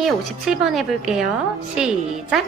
차빈이 57번 해볼게요. 시작.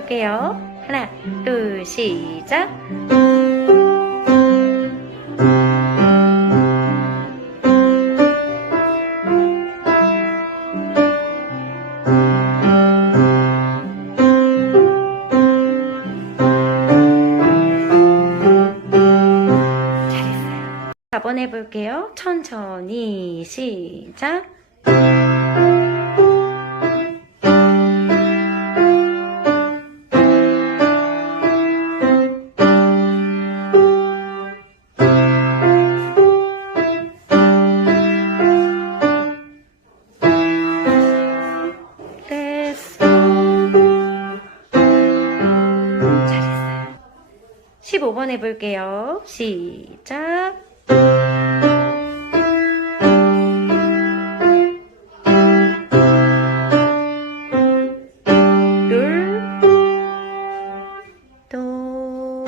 해볼게요. 하나, 둘, 시작. 잘했어요. 4번 해볼게요. 천천히 시작. 15번 해볼게요. 시작. 둘, 또,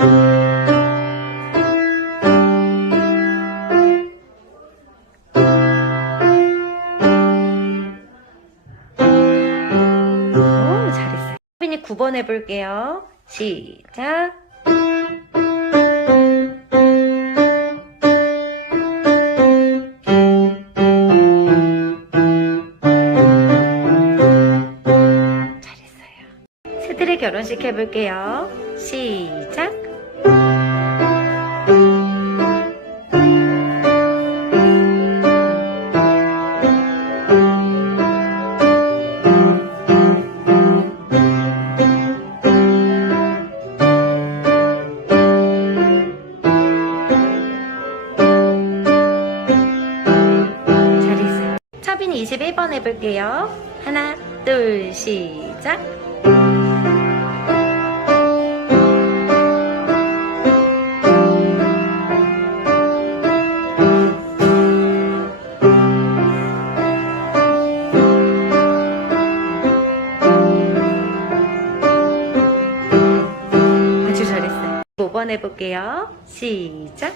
오, 잘했어요. 빈이 9번 해볼게요. 시작. 새들의 결혼식 해볼게요. 시작. 차빈이 21번 해볼게요. 하나, 둘, 시작. 5번 해볼게요. 시작.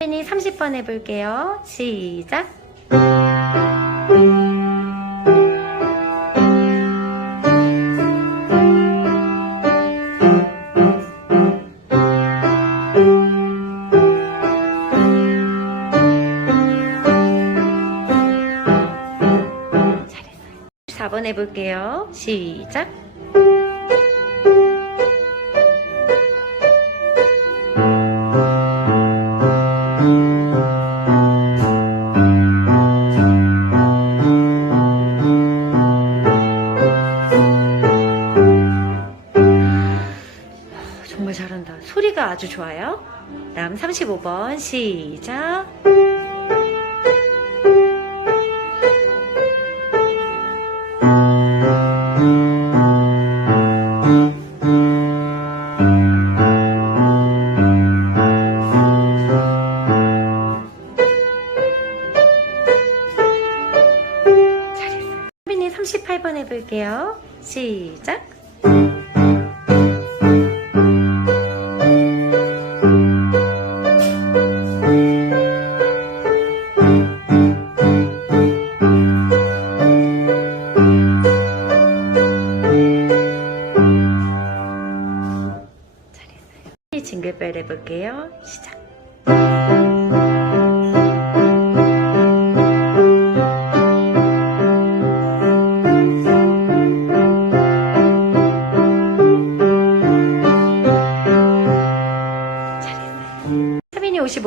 이 30번 해볼게요. 시작. 4번 해볼게요. 시작. 정말 잘한다. 소리가 아주 좋아요. 다음 35번 시작. 해볼게요. 시작.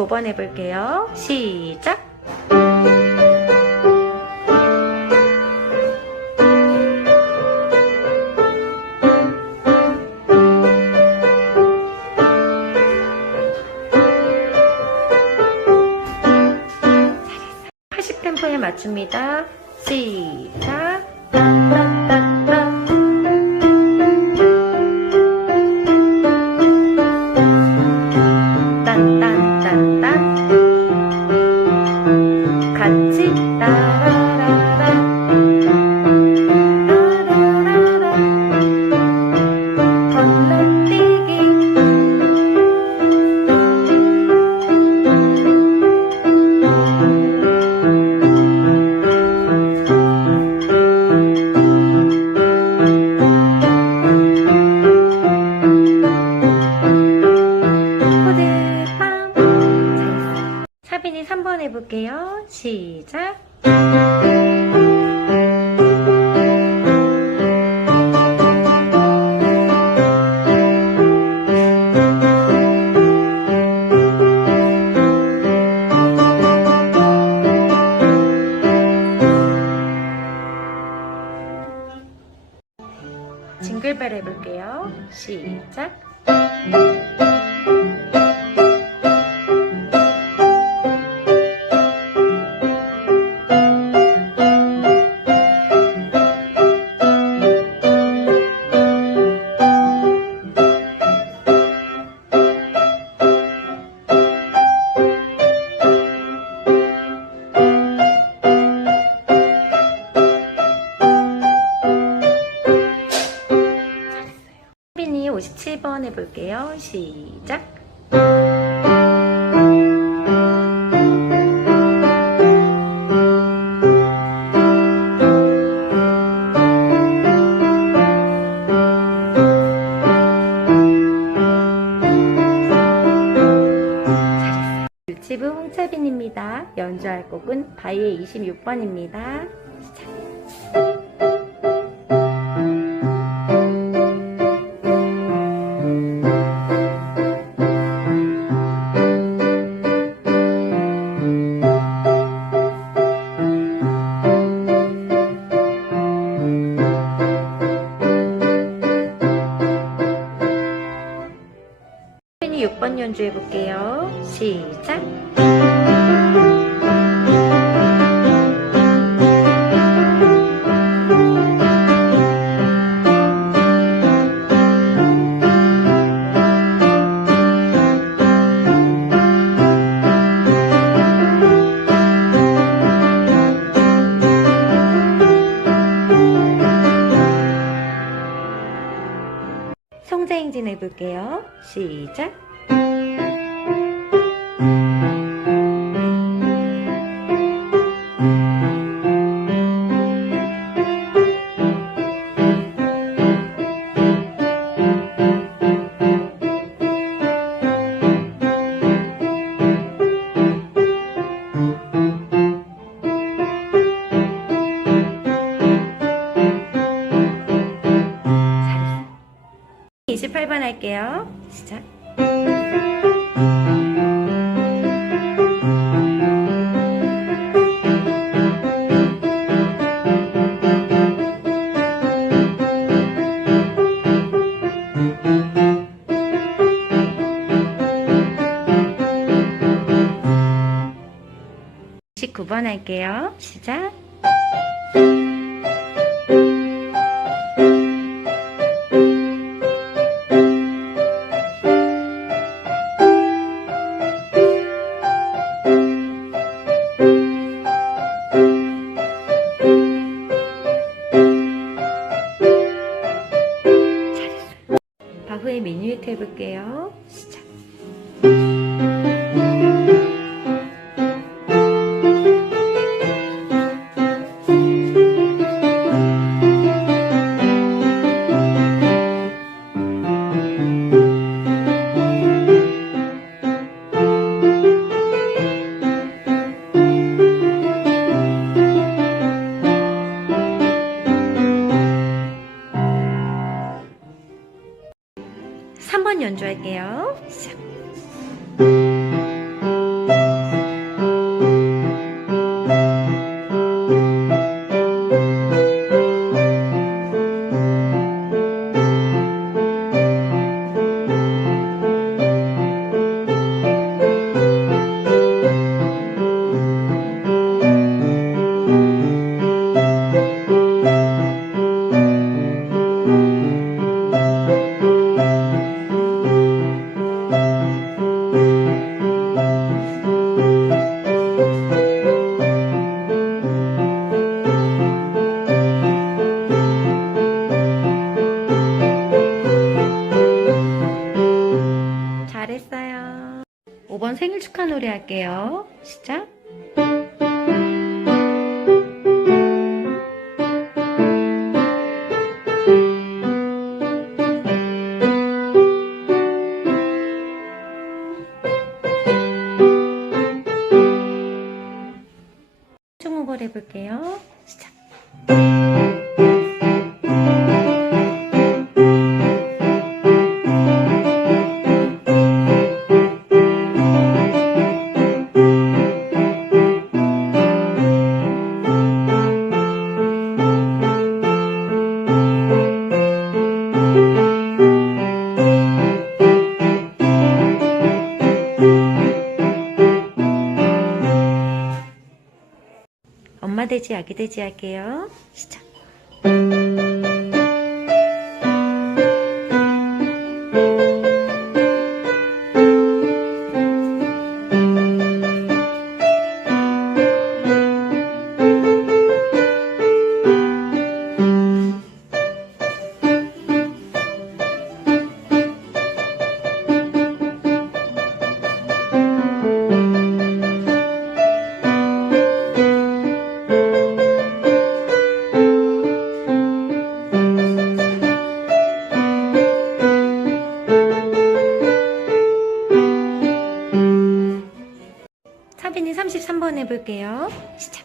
두번 해볼게요. 시작! 80 템포에 맞춥니다. 시작! 57번 해볼게요. 시작. 유치부 홍차빈입니다. 연주할 곡은 바이의 26번입니다. 차빈이 6번 연주해 볼게요. 시작. 성자행진 해볼게요. 시작. 28번 할게요. 시작. 구번 할게요. 시작. 바후 할게요. 시작. 해볼게요. 시작. 엄마 돼지, 아기 돼지 할게요. 시작. 볼게요. 시작.